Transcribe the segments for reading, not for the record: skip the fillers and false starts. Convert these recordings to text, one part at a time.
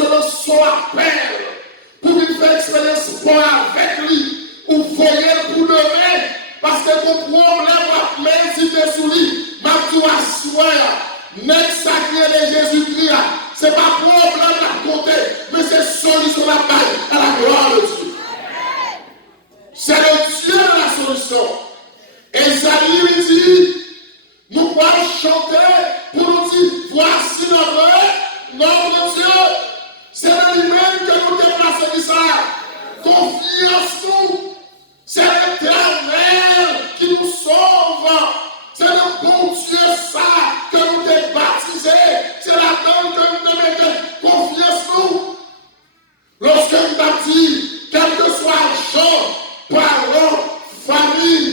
Dieu lance son appel pour qu'il fasse expérience pour avec lui, ou voyez pour demain, parce que ton problème, même si tu es sous lui, ma tu as soin, n'est sacré de Jésus-Christ, c'est pas problème à côté, mais c'est solution à la base, à la gloire de Dieu. C'est le Dieu de la solution. Esaïe lui dit, nous pouvons chanter pour nous dire, voici notre Dieu. C'est lui-même que nous déplaçons de ça. Confiance nous. C'est l'Éternel qui nous sauve. C'est le bon Dieu ça que nous t'es baptisé. C'est la donne que nous te mettons. Confiance nous. Lorsque nous t'avons dit, quel que soit le genre, parents, famille,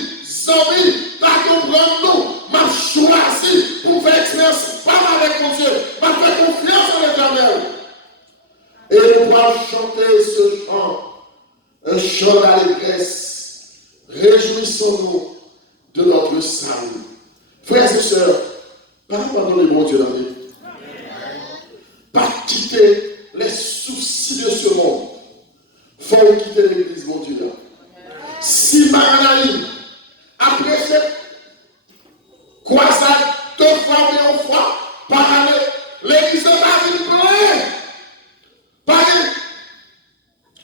amis, t'as compris nous, m'a choisi pour faire expérience, pas avec mon Dieu, m'a fait confiance en l'Éternel. Et nous allons chanter ce chant, un chant d'allégresse. Réjouissons-nous de notre salut. Frères et sœurs, pardonnez mon Dieu dans la vie. Pas quitter les soucis de ce monde. Faut quitter l'église, mon Dieu. Si Maranali, après cette croisade, 2 fois ou 1 fois par année, l'église de David plein. Pas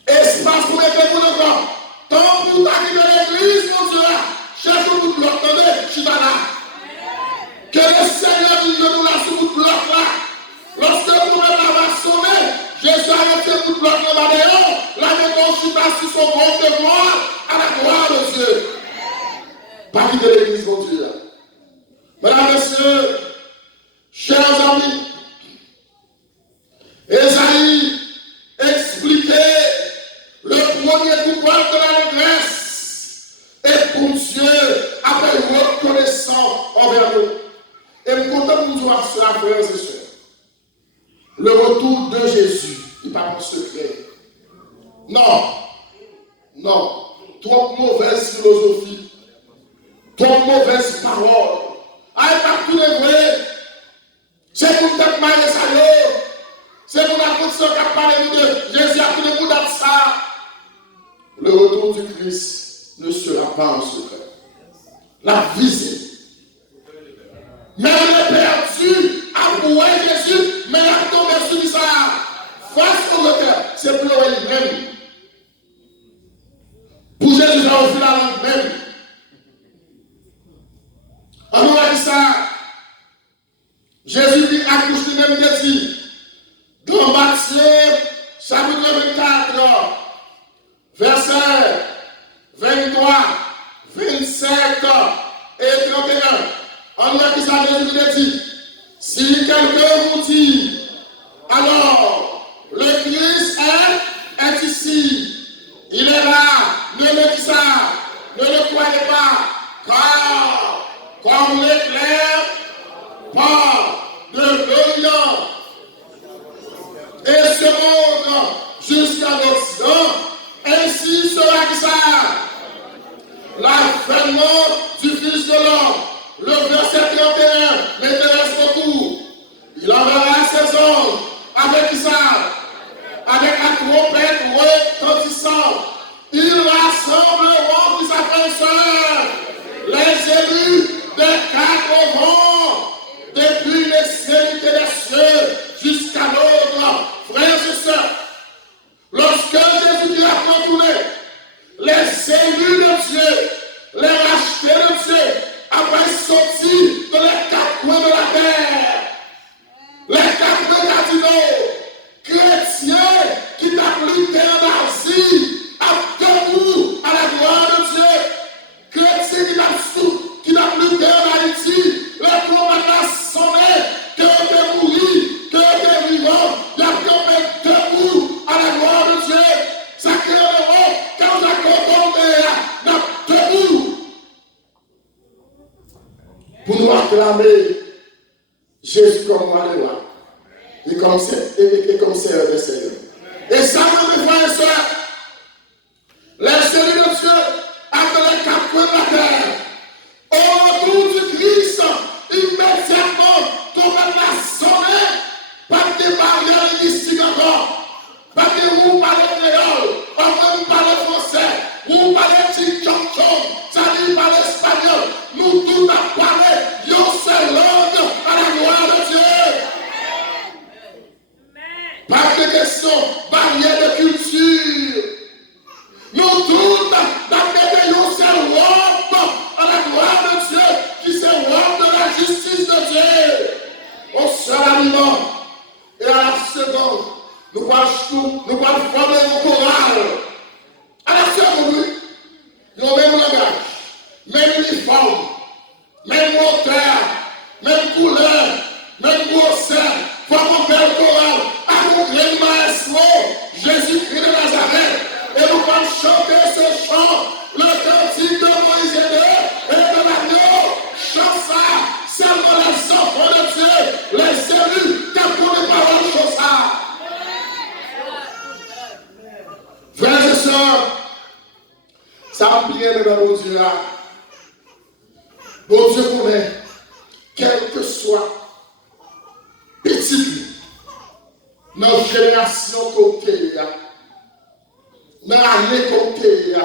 espace pour mettre pour le corps. Tant pour t'arriver à l'église, mon Dieu, cherche au bout de l'autre. Attendez, je suis là. Que le Seigneur dise nous là sur le bout de l'autre là. Lorsque vous va sonner, Jésus a arrêté le bout de l'autre là dehors. La maison, je suis assis sur son trône de gloire à la gloire de Dieu. Pas quitter l'église, mon Dieu. Mesdames, messieurs, chers amis, Esaïe expliquait le premier pouvoir de l'allégresse et pour Dieu après reconnaissant envers nous. Et nous comptons nous voir cela, frères et sœurs. Le retour de Jésus n'est pas pour secret. Non, non, trop mauvaise philosophie, trop mauvaise parole. Ah, pas tout est vrai. C'est pour te mal et ça. C'est pour la fonction qui a parlé de Jésus a tout le monde dans ça. Le retour du Christ ne sera pas en secret. La visée. Mais elle est perdue à pouvoir Jésus, mais elle a tombé sur ça. Face au cœur, c'est pour le même. Pour Jésus, j'ai offert la langue même. On nous a dit ça. Jésus dit à couche du même dit. Dans Matthieu, chapitre 24, verset 23, 27 et 31. On nous a dit ça, Jésus dit. Si quelqu'un vous dit, alors, le Christ est ici. Il est là. Ne le dites ça. Ne le croyez pas. Car, comme l'éclair, part de l'Orient et se monte jusqu'à l'Occident, ainsi sera qui ça. L'avènement du Fils de l'homme. Le verset 31 m'intéresse beaucoup. Il enverra ses anges avec qui ça? Avec la trompette retentissante. Ils rassembleront qui s'appelle sœurs, les élus des 4 vents, depuis l'extrémité des cieux jusqu'à l'autre. Frères et sœurs, lorsque Jésus a retourné, les élus de Dieu, les rachetés de Dieu, après sorti de les 4 coins de la terre, les 4 cardinaux, chrétiens qui t'appliquent en Asie, debout à la gloire de Dieu, chrétiens qui t'appliquent en Haïti, les trompettes à sonner, que de mourir, que de vivants, la trompette debout à la gloire de Dieu, ça crée l'Europe, quand la contente debout. Pour nous acclamer Jésus comme roi des rois et comme Seigneur des Seigneurs. Et ça, mes frères et sœurs, les élus de Dieu, après les 4 coins de la terre, au retour du Christ, immédiatement, tout le monde a sonné, pas de barrières linguistiques encore. tout à parler, une seule langue à la gloire de Dieu. Pas de question, barrière de culture. Nous tous, d'amener une seule robe à la gloire de Dieu, qui se robe de la justice de Dieu. Au seul aliment. Et à la seconde, nous allons former un choral. À la seconde, oui, nous avons même langage, même uniforme, même moteur, même couleur, même grosseur. Faut qu'on fait le choral. À mon grand maestro, Jésus-Christ de Nazareth. Et nous allons chanter ce chant, le cantique de Moïse et de l'agneau. Chant ça, seulement les enfants de Dieu, les élus, tels pour les paroles, chant ça. Frères et sœurs, ça va bien dans nos Dieu. Bon Dieu connaît, quel que soit petit, notre génération côté, dans l'année côté,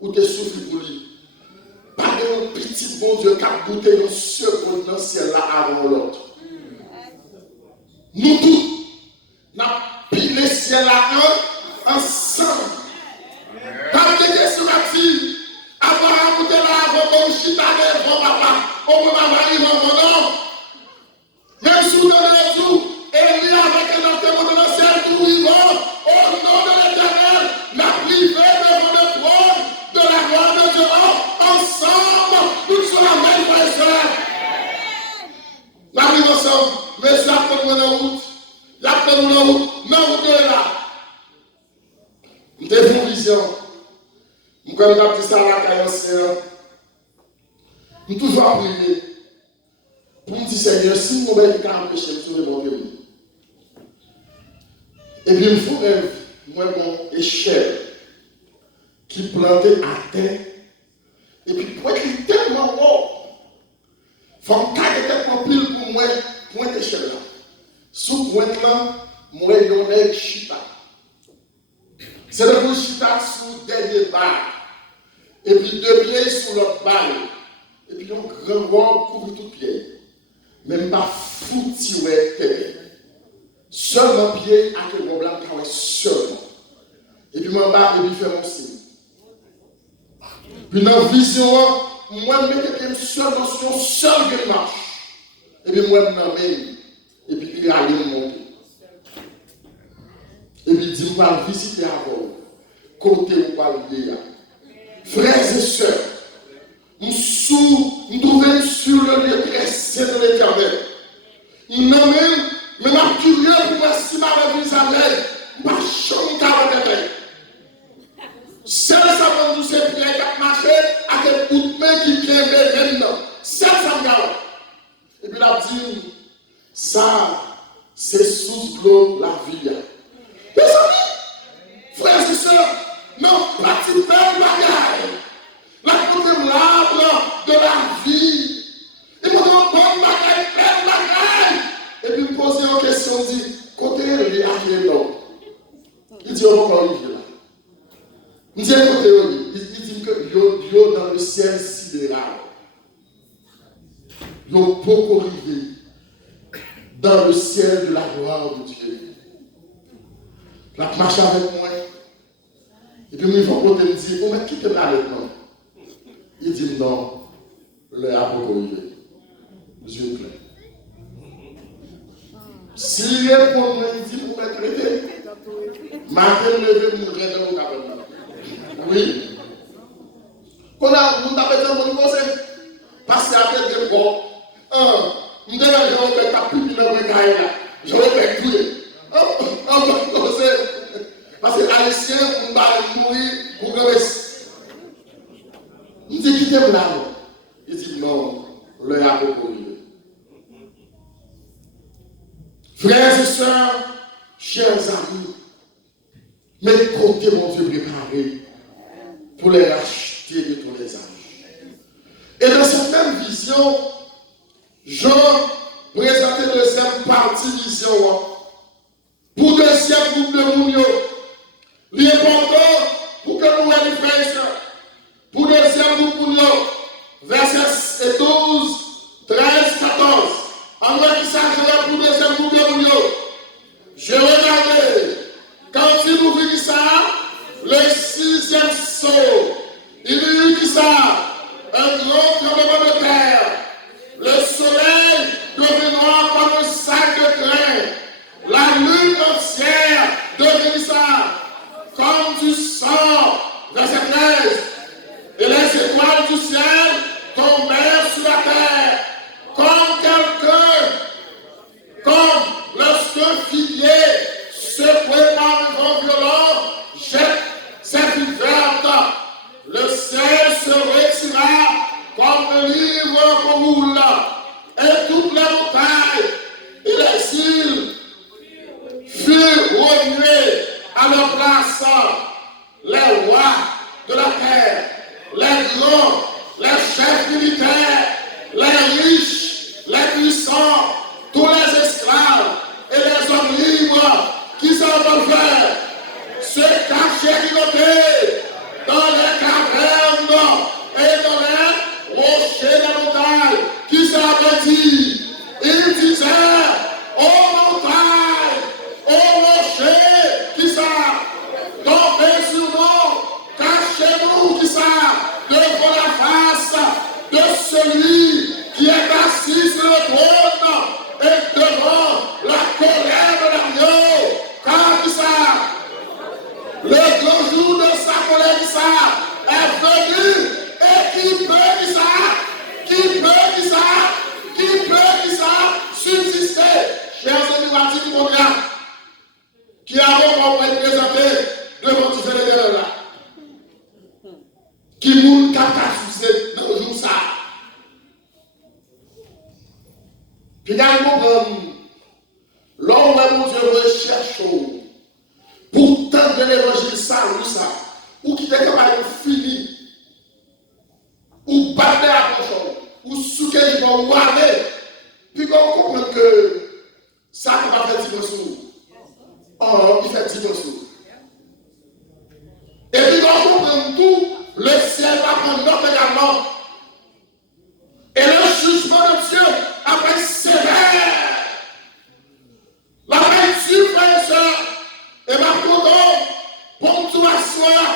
où tu souffres pour lui. Pas de petit bon Dieu qui a goûté une seconde dans le ciel là avant l'autre. Nous tous, nous avons pilé le ciel là ensemble. Pas de question là-dessus. Avant à goûter là, avant de chita devant papa, on peut pas marier mon nom. Même sous le jour, Élie avec un enterrement dans le ciel tout vivant, au nom de l'Éternel, n'a privé devant le trône de la gloire de Dieu. Ensemble, nous sommes la même frère et sœur. Nous arrivons ensemble, mais ça prend nous en route. Il a nous en route, non, vous deux là. Nous avons une vision. Nous avons dit ça à la caille. Nous toujours prier. Pour me dire, Seigneur, si nous avons été empêchés de sauver mon pays. Et puis, il me faut une échelle qui plantait à terre. Et puis, pour être tellement haut, il faut que tellement pile pour moi, pour être échelle là. Sous pointe là, moi, il y a chita. C'est le chita sous le dernier bar. Et puis, deux pieds sous l'autre bar. Et puis, un grand robe couvre tout pied. Même pas foutu tête. Seulement pied à que le blanc seulement. Et puis, mon bas, et puis, fait mon signe. Puis, dans la vision, moi, je mets seulement sur un seul qui marche. Et puis, moi, je m'amène. Et puis, il allait monter. Et puis, il dit, on va visiter avant. Côté où va le frères et sœurs, nous trouvons sur le lieu très saint de l'Éternel. Nous n'avons même pas curieux pour moi si ma vie s'appelle, ma chambre caractère. Seul ça va nous c'est bien qui marché avec tout le monde qui vient maintenant. Seul ça me garde. Et puis la dit, ça, c'est sous l'eau la vie. Mes amis, frères et sœurs, non, pratique belle bagaille. La côté l'arbre de la vie. Il me donne bonne bagaille, belle bagaille. Et puis me poser une question, il dit, côté il est arrivé là. Il dit, on va arriver là. Il dit, côté il dit que Dieu dans le ciel sidéral. Dieu beaucoup arrivé dans le ciel de la gloire de Dieu. La marche avec moi. Et puis, il faut qu'on me dise, on va quitter là avec moi. Il dit non, le apocalypse. Dieu clair. S'il répond, il dit, vous m'êtes traité. Marquez le lever, vous m'êtes dans mon cabane. Oui. Qu'on a, vous n'avez pas de conseil. Parce qu'après, je vais bon. Je vais faire ta pupille dans le cahier là. Je vais faire tout. Parce que les Haïtiens, vous allez mourir pour le reste. Il dit, quittez-moi là. Il dit, non, le apocalypse. Frères et sœurs, chers amis, mais comptez mon Dieu préparé pour les racheter de tous les âges. Et dans cette même vision, Jean présentait deuxième partie vision. Pour deuxième groupe de mounio, l'important pour que nous ayons fait ça. Pour deuxième groupe de mounio, verset 12. en place les rois de la terre, les grands, les chefs militaires, les riches, les puissants, tous les esclaves et les hommes libres qui s'en vont faire, se cacher dans les cavernes et dans les rochers des montagnes, qui s'en vont dire, il disait, ô montagne, ô rocher, qui s'en tombez sur nous, cachez-nous, qui s'en devant la face de celui qui est assis sur le trône et devant la colère de l'agneau, car qui ça, le grand jour de sa colère qui ça est venu, et qui peut qui ça, subsister, chers amis Martin Mondial, qui avons été présentés devant tous les là, qui moun capable subsister dans le jour ça. Finalement, l'homme où mon Dieu recherche pour tendre l'évangile ça, ou qui est capable de finir, ou battre à poche, ou souquer les gens, ou aller, puis qu'on comprend que ça ne va pas faire dimension. Oh, il fait dimension. Et puis qu'on comprend tout, le ciel va prendre note également. Et le jugement de Dieu après sévère. La paix du frère et soeur, et ma content, pour tout asseoir,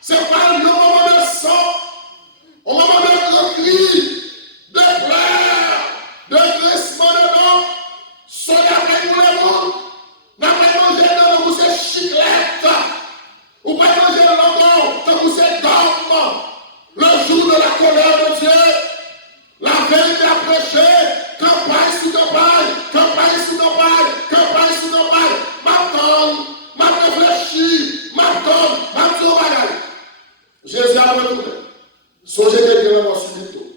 c'est pas le moment de sang, au moment de cri, de pleurs, de graissement de dents, soyez après nous les mondes, n'a pas mangé dans nous ces chiclettes, ou pas manger dans l'endroit, dans nous ces dents, le jour de la colère de Dieu. La vérité à prêcher, campagne sous campagne, campagne sous campagne, campagne sous campagne. M'attends, m'a réfléchi, m'attends, m'a tout bagage. Jésus a retourné. Songez que Dieu l'a mort subi tout.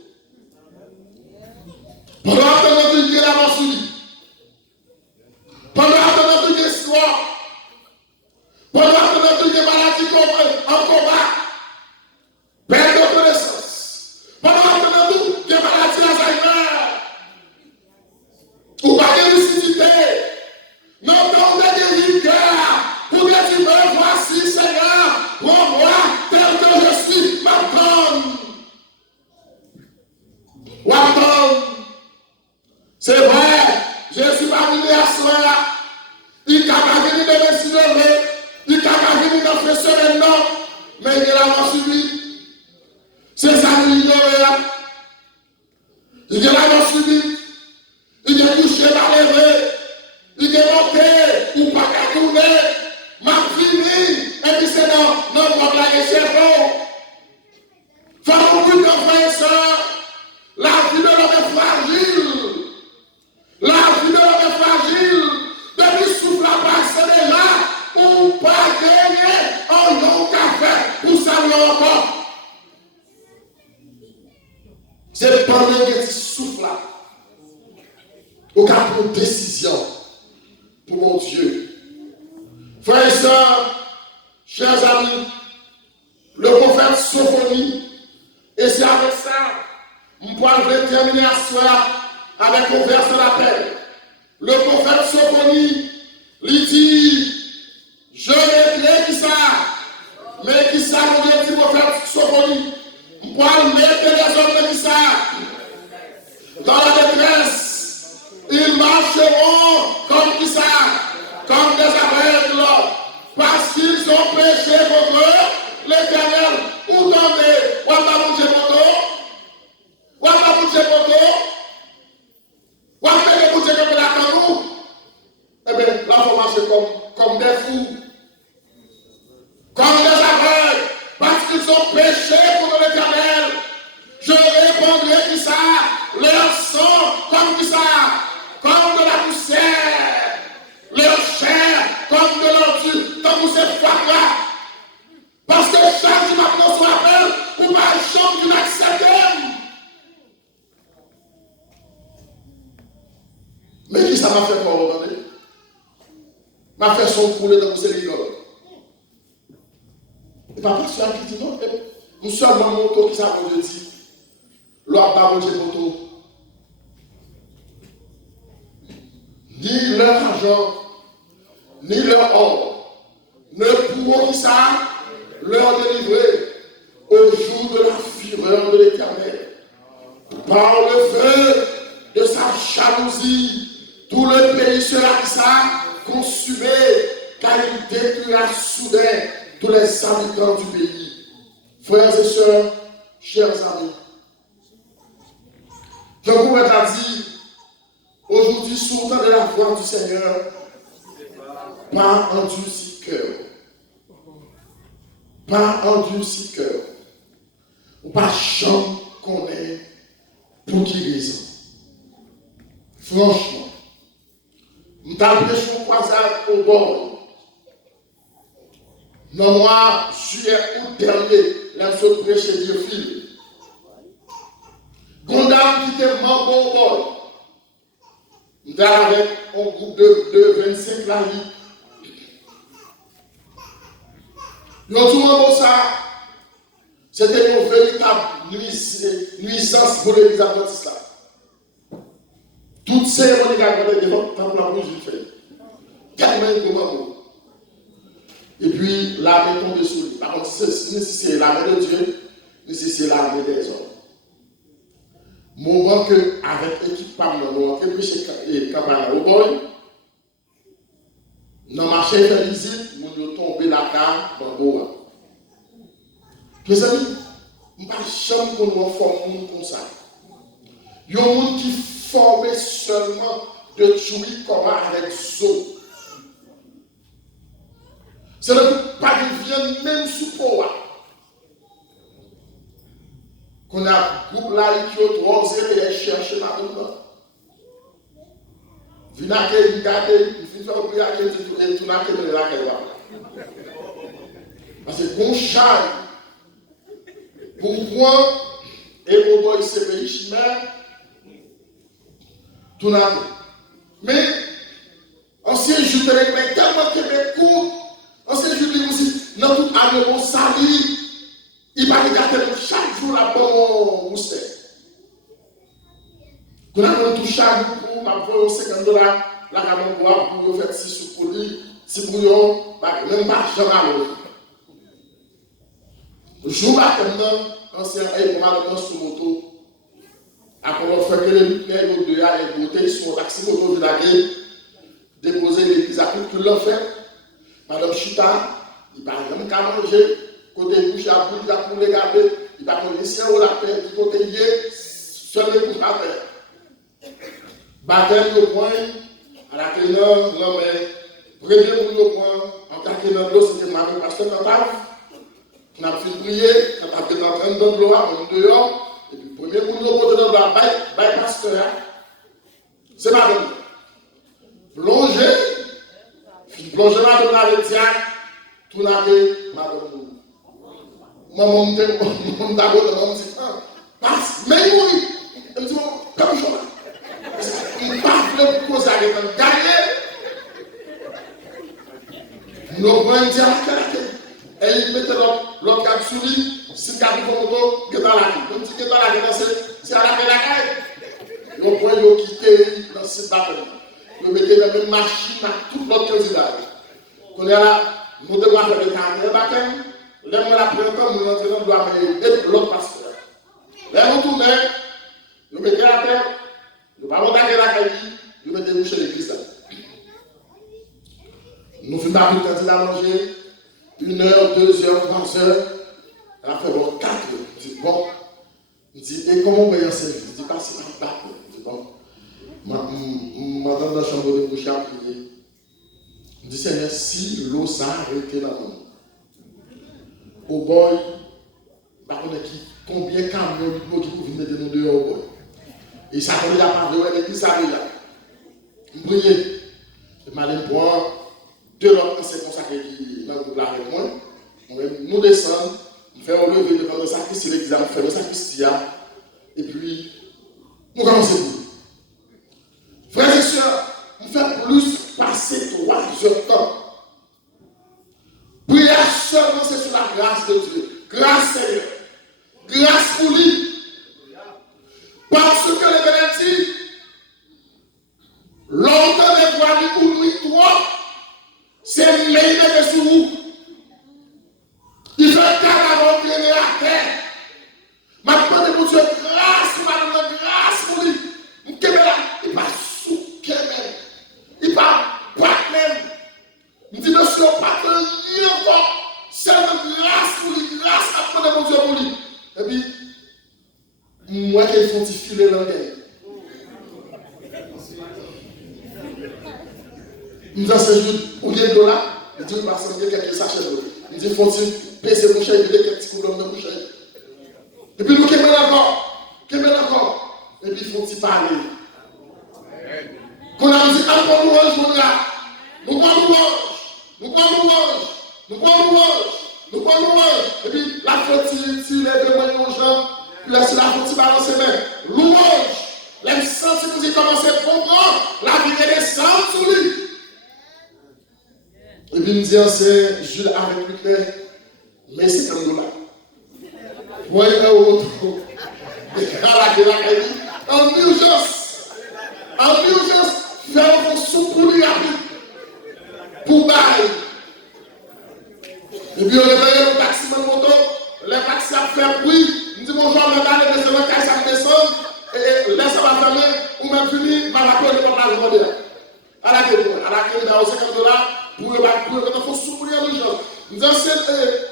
Pendant que notre Dieu l'a mort subi. Pendant que notre histoire. Pendant que notre maladie en combat. Perte de connaissance. Pendant que notre maladie Alzheimer. Ou pas de lucidité. Non, non, de rigueur. Pour que tu me voici, Seigneur. Pour moi, tel que je suis, m'attends. C'est vrai, je suis pas venu à soi. Il n'a pas venu de me signaler. Il n'a pas venu de faire semaine, non. Mais il a mort subi. C'est ça qu'il y a. Il a mort subi. Il est touché par les vrais. Il est monté ou pas qu'à tourner. M'a fini. Et puis c'est non, pour la échelle. Faut beaucoup de frères et sœurs. La vie de l'homme est fragile. La vie de l'homme est fragile. Depuis souffle la passe déjà, ou pas gagner en long café pour saluer encore. C'est pendant que tu souffles là. Au cas pour décision pour mon Dieu. Frères et sœurs, chers amis, le prophète Sophonie, et c'est avec ça, on pourrait terminer à soir avec un verset de l'appel. Le prophète Sophonie lui dit, je n'ai qui ça, mais qui ça, mon Dieu, dit prophète Sophonie, on pourrait mettre les hommes qui ça, dans la détresse, ils marcheront comme qui ça, comme des aveugles, parce qu'ils ont péché contre l'Éternel. Où tomber, ou à ma bouche moto, ou à ma bouche moto, ou à faire des bouches comme la canou. Eh bien, là, il faut marcher comme des fous, comme des aveugles, parce qu'ils ont péché contre l'Éternel. Je répondrai qui ça, leur sang comme qui ça, comme de la poussière, leur chair comme de l'ordure, comme vous êtes froid. Parce que chaque jour maintenant soit appel, pour pas une chambre qui m'accepte. Mais qui ça m'a fait pour vous entendez? M'a fait son couler dans vos rigoles. pas pasteur qui dit non, nous sommes dans mon auto qui ça vous dit. L'autre pas manger moto. Ni leur argent, ni leur or ne pourront qui ça leur délivrer au jour de la fureur de l'Éternel. Par le feu de sa jalousie, tout le pays sera qui ça consumé, car il détruira soudain tous les habitants du pays. Frères et sœurs, chers amis, je vous ai dit, aujourd'hui, sous le temps de la voix du Seigneur, pas endurci cœur. Pas endurci cœur. Ou pas chambre qu'on est pour qui raison. Franchement, nous avons pris son croisade au bord. Dans le mois juillet août dernier, là, je prêchais Dieu fil. Gondam qui était membre au bord. Nous avons avec un groupe de 25 là. Nous avons ça. C'était une véritable nuisance pour l'église adventiste. Toutes ces cérémonies qui ont été devant le temple en rouge, il fait. Tellement de moments. Et puis, l'armée tombe sur lui. Par contre, si c'est l'armée de Dieu, si c'est l'armée des hommes. Moment que, avec l'équipement, nous avons prêché campagne au boy, dans le marché de visite, nous avons tombé la carte dans le bois. Mes amis, je ne sais pas jamais qu'on nous forme comme ça. Il y a un monde qui forme seulement de tuer comme avec zo. C'est le pas de viande même sous poids. Qu'on a un groupe là qui a osé et chercher là-dedans. Vinake, regardez, il faut faire prier et tout n'a que de là qu'elle va. Parce que bon chai, pour moi, et pour moi, c'est pays chimère, tout n'a que. Mais, ancien juge de l'église, tellement que mes coups, ancien juge de l'église, dans toute année, on salit, il va regarder chaque jour la bonne mousse. Quand on a tout chaque jour pour m'avoir $50, la gamme bois pour faire 6 sous pour lui, 6 bouillons, même pas jamais. Jour à maintenant, ancien aïe pour mal sur moto, après on fait que les lumières au dehors et beauté sur taxi moto de la gueule, déposer l'église à tout l'ont fait. Madame Chita, il va même qu'à manger, côté bouche à bout, il va pour les garder, il va pour les siens ou la paix, du côté lié, seul les bouches à terre. Baptême au point, à la clé l'homme est premier pour le point, en tant que l'homme, c'était ma pasteur Tantave. On a fait prier, quand on a été en train de l'eau, on est dehors, et puis le premier coup de l'eau, on a fait pasteur. C'est ma donne. Plonger, puis plonger ma donne avec Dieu, tout n'a que ma donne. Maman me dit, maman me dit, passe, mais oui, elle me dit, comme je il parle pour cause avec un gagné. Nous prenons Dieu à la et il mettait l'autre cap sur lui, si cap de moto, il est dans la vie. Comme si il est dans la vie, c'est à la caille. Nous prenons quitter dans cette bataille. Nous mettons dans la même machine à tout l'autre candidat. Quand là, nous devons faire le carnet de bataille. Là, nous apprenons, nous entraînons, nous doit aider l'autre pasteur. Là, nous tournons, nous mettons la terre, nous parlons d'aller la caille, nous mettons chez l'église. Nous faisons tout le candidat à manger. 1 heure, 2 heures, 3 heures, elle a fait bon 4 heures. Je dis bon, je dis, et comment on va y servir? Je dis, pas si on va. Je dis bon, madame dans la chambre de coucher a prié. Je dis, Seigneur, si l'eau s'est arrêtée là dedans au boy, combien de camions qui peuvent venir de nous dehors au boy? Et ça ne va pas de l'église, ça déjà. Je priais. Je m'allais prendre 2 autres enseignants consacrés qui dans le groupe avec moi. Nous descendons, nous faisons lever devant le sacristie, l'église, nous faisons le sacristie, et puis nous commençons. Frères et sœurs, nous faisons plus passer 3 heures de temps. Prière seulement, c'est sur la grâce de Dieu. Grâce Seigneur. Grâce pour lui. Parce que le bénédit, longtemps les voix lui ou lui trop, c'est meilleur que sur vous. Il fait qu'à traîner à terre. Ma demande pour Dieu grâce, ma demande grâce pour lui. Il n'est pas souqué même. Il n'est pas même. Il dit, monsieur, pas de lien encore. C'est une grâce pour lui, grâce à demander pour Dieu pour lui. Et puis, moi qui font filer l'anglais. Nous avons ce jour, pour les dollars, il dit, parce qu'il y a quelques sachets d'eau. Il dit, faut-il baisser mon chèque, il y a quelques petits coups de mon chèque. Et puis nous qu'aimons encore. Et puis il faut-il parler. Qu'on a dit, encore louange, mon gars. Nous prenons louange. Et puis la faute, il lève les mains aux gens. Puis là, c'est la faute, il balance ses mains. Louange. Les sens, si vous y commencez à comprendre, la vie est descendue sur lui. Et puis il me dit, c'est Jules avec lui, mais c'est comme nous là. Voyez là où en urgence, faire un sou pour lui pour bailler. Et puis on réveille le taxi de moto, le taxi a fait bruit, il dit bonjour, madame, les descendants, quand ça descend, et laisse ma famille, ou même fini, ma rapport de papa, je vais dire. À la clé, dans $50, pour le faut sou pour lui en urgence. Nous disons,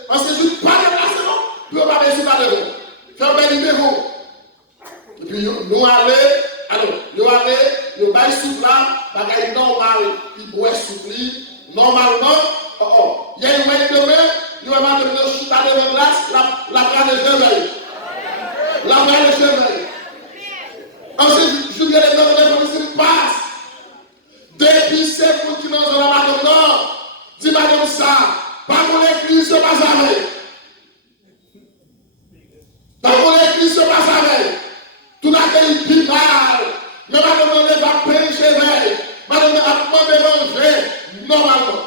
parce que je ne suis pas déplacé, non? Puis on va baisser par devant. Faire un bel numéro. Et puis nous allons, nous baillons souple là, bagaille normal, puis boire souple. Normalement, il y a une main de main, nous allons mettre le chute à devant glace, la bras de chemin. La bras de chemin. Ensuite, je viens de dire que les policiers passent. Depuis ces gens qui nous ont la madame, non, dis madame ça, pas pour l'église, c'est pas ça. Dans mon église, ce passe avec. Tout n'a qu'à être plus mal. Mais madame, on ne va pas pécher veille. Madame, on va pas manger normalement.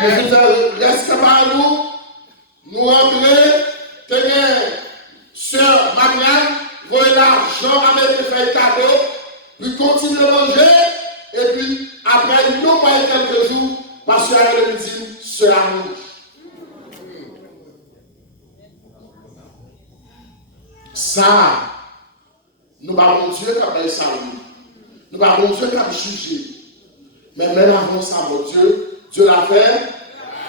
Mais reste pas nous rentrer, tenir sœur Marianne, voyez l'argent avec les feuilles cadeaux, puis continuer à manger, et puis après, nous pas quelques jours, parce qu'elle me dit, sœur Amour. Ça, nous parlons Dieu qui a fait ça. Nous parlons Dieu qui a jugé. Mais même avant ça, mon Dieu, Dieu l'a fait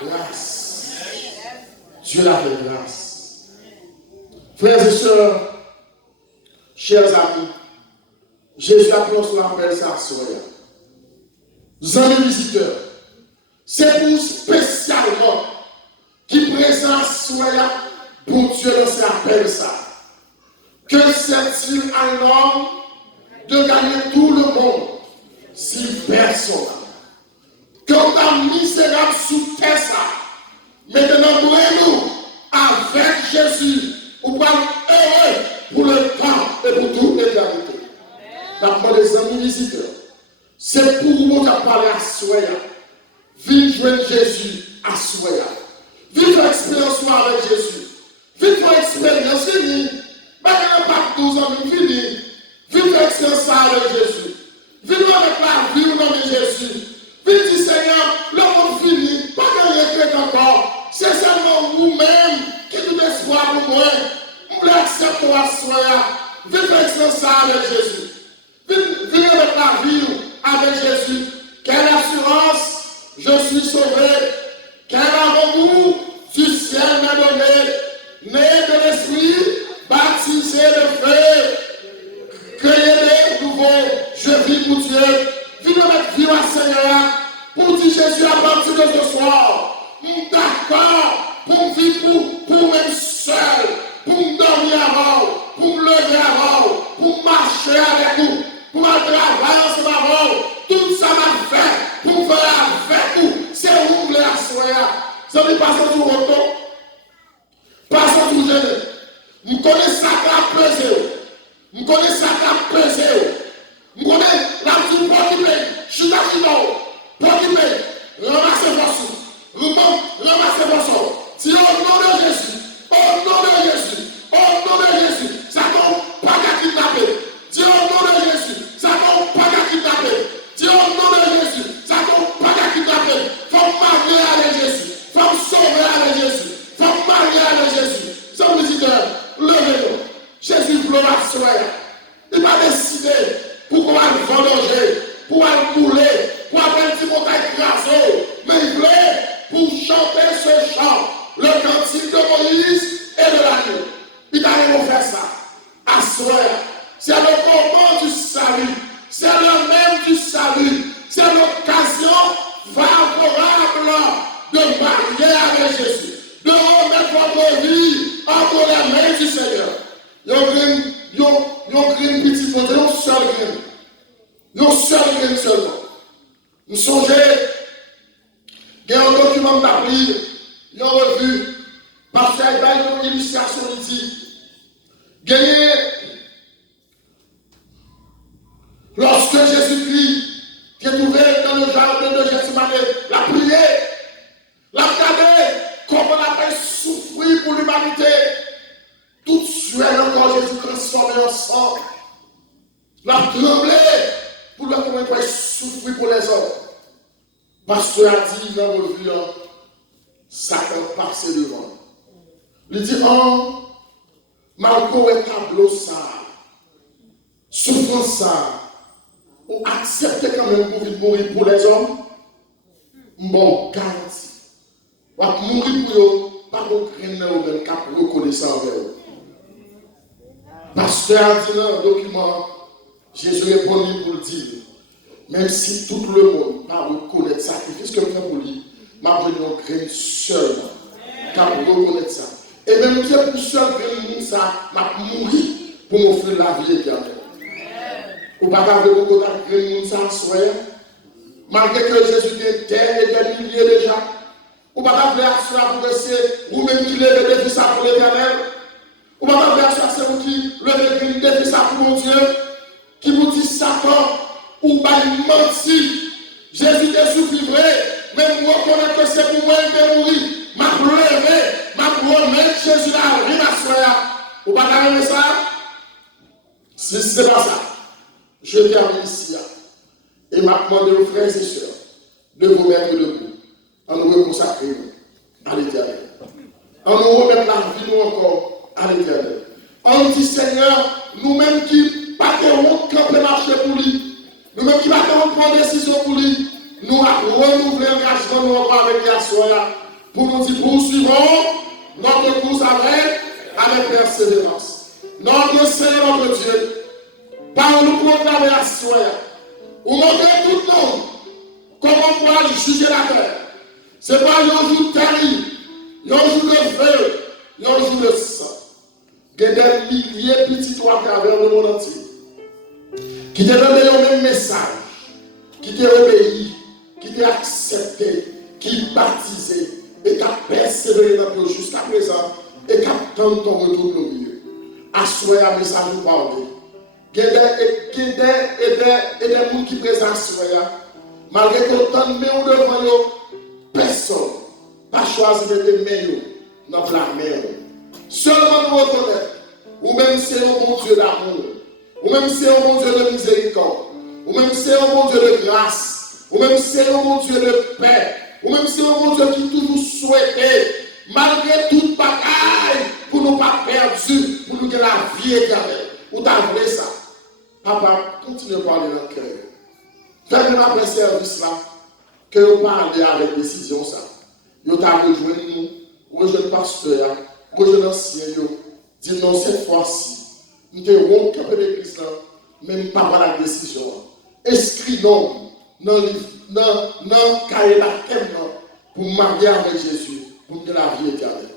grâce. Dieu l'a fait grâce. Frères et sœurs, chers amis, Jésus a pris son appel ça à soi. Amis visiteurs, c'est pour spécialement qui présente soi pour Dieu dans cet appel ça. Que sert-il à l'homme de gagner tout le monde s'il perd son âme? Quand un misérable sous terre ça, maintenant nous avec Jésus, ou pas heureux pour le temps et pour toute l'éternité. D'après les amis visiteurs, c'est pour vous qui parlé à Soya. Vive joindre Jésus à Soya. Vive l'expérience avec Jésus. Vive l'expérience finie. Pas 12 ans, fini. Vive l'expérience avec Jésus. Vive avec la vie au nom de Jésus. Vive du Seigneur, le monde fini. Pas de regret encore. C'est seulement vous-même qui nous espoir pour moi. Vous voulez accepter à soi. Vive l'expérience avec Jésus. Vive avec la vie avec Jésus. Quelle assurance, je suis sauvé. Quel amour du ciel m'a donné. Né de l'esprit, baptisé de feu, créé de nouveau, je vis pour Dieu. Vive avec vie à Seigneur. Pour dire Jésus à partir de ce soir. D'accord, pour vivre pour même seul, pour me dormir avant, pour me lever avant, pour marcher avec vous, pour travailler ensemble avant. Tout ça m'a fait pour faire avec vous. C'est vous voulez la soirée. Ça ne passe pas tout retour. Passons tout gêné. Je connais ça qui a pesé. Je connais ça qui a pesé. Je connais la petite porte qui paye. Je suis d'accord. Porte qui paye. Ramassez vos sous. Ramassez vos de marier avec Jésus, de remettre votre vie entre les mains du Seigneur. Yon green petit côté, yon seul grain. Yon seul grain seulement. Nous songez, il y a un document d'appli, yon revu, parce qu'il y a une initiation ici. Gagné, lorsque Jésus-Christ est trouvé dans le jardin de Gethsemane, la prière, la regardé, comment on a fait souffrir pour l'humanité. Tout suel encore Jésus transformé en sang. La tremblé pour le comment il souffrir pour les hommes. Pasteur a dit dans le revue, Satan passe devant. Il dit, oh, malgré le tableau ça, souffrance ça, ou accepter quand même pour mourir pour les hommes, bon, garanti. Ou mourir pour eux, pas pour craindre ou même cap reconnaissant envers eux. Pasteur a dit dans le document, Jésus répondit pour le dire, même si tout le monde va reconnaître le sacrifice que je fais pour lui, ma vie ne craint seulement, car reconnaître ça. Et même si pour seul que ça m'a mourir pour m'offrir la vie éternelle. Ou pas qu'avec beaucoup de ça soyez, malgré que Jésus est terre et des milliers déjà. Ou pas qu'avec ça pour rester, ou même qui lève le défi ça pour l'éternel. Ou pas qu'avec ça c'est vous qui lève le défi ça pour mon Dieu, qui vous dit Satan, ou pas menti. Jésus est souffert vrai, même moi connaître que c'est pour moi qui est mourir. Ma pleurer, ma promesse, Jésus là, rien à soya. Ou pas qu'avec ça? Si ce n'est pas ça. Je termine ici et m'a demandé aux frères et sœurs de vous mettre debout, en nous reconsacrer à l'éternel, en nous remettre la vie nous encore à l'éternel. En nous dit Seigneur, nous-mêmes qui partons camper marcher pour lui, nous-mêmes qui partons prendre décision pour lui, nous allons renouveler l'engagement nous encore avec la soya pour nous dire poursuivons notre course avec persévérance. Notre Seigneur, notre Dieu, par nous proclamer la soya, ou montrer tout le monde comment on pourra juger la terre. Ce n'est pas un jour terrible, un jour de feu, un jour de sang. Il y a des milliers de petits toits à travers le monde entier qui te donnent le même message, qui t'obéit, qui t'a accepté, qui baptisé et qui a persévéré dans le jusqu'à présent et qui attend ton retour au milieu. Assoyez un message vous parler. Il y a des gens qui présentent soya, malgré qu'on tente mais devant eux, personne n'a choisi de mettre mains dans la main. Seulement nous reconnaître, ou même c'est un bon Dieu d'amour, ou même c'est un bon Dieu de miséricorde, ou même c'est un bon Dieu de grâce, ou même c'est un bon Dieu de paix, ou même c'est un bon Dieu qui toujours souhaitait, malgré toute bataille, pour ne pas perdre, pour nous donner la vie éternelle. Ou t'as voulu ça? Papa, continue à parler dans le cœur. Faites-nous après service là, que vous parlez avec décision ça. Vous t'avez rejoint nous, rejoint le pasteur, rejoint l'ancien, dit non cette fois-ci, nous devons camper l'église là, même pas par la décision. Inscris-nous dans le cahier de thème pour marier avec Jésus, pour que la vie éternelle.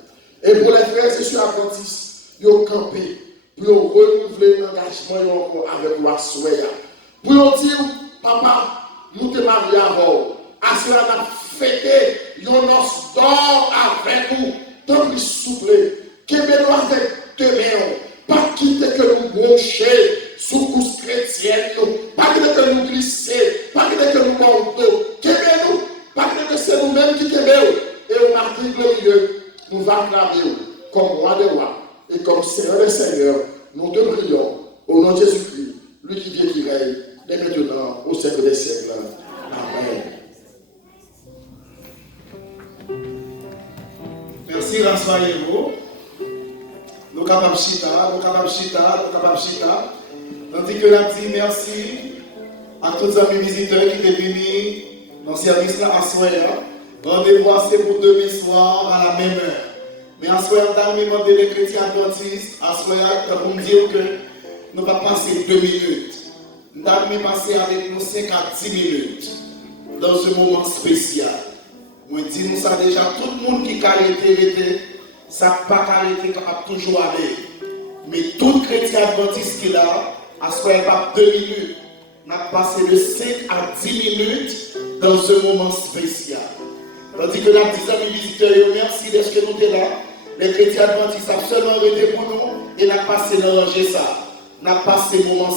Et pour les frères et sœurs adventistes, ils ont campé. Pour renouveler l'engagement avec la soya. Pour dire, papa, nous te marions avant. À cela, nous avons fêté nos noces d'or avec nous. Tant plus souple. Que nous avec tes mains. Pas quitter que nous broncher sous couche chrétienne. Pas quitter que nous glisser. Pas quitter que nous montons. Que nous. Pas quitter que c'est nous-mêmes qui t'aimons. Et au martyr glorieux, nous acclamer comme roi des rois. Et comme Seigneur des Seigneurs, nous te prions au nom de Jésus-Christ, lui qui vient qui règne, dès maintenant, au siècle des siècles. Amen. Merci, rassoyez-vous. Nous capables chita. Tandis que l'on dit merci à tous les amis visiteurs qui sont venus dans le service là à Soya. Rendez-vous c'est pour demain soir à la même heure. Mais à Soya, on a demandé les chrétiens adventistes, à Soya, pour me dire que nous ne pas passer 2 minutes. Nous avons passé avec nous 5 à 10 minutes dans ce moment spécial. Moi, dis nous ça déjà, tout le monde qui a arrêté, ça pas arrêté capable toujours aller. Mais tout chrétien adventiste qui est là, à ce qu'on pas 2 minutes, on a passé de 5 à 10 minutes dans ce moment spécial. Tandis que nous disons à mes visiteurs, merci d'être que nous sommes là. Les chrétiens adventistes ont seulement arrêté pour nous et nous avons passé dans ça. Nous avons passé le moment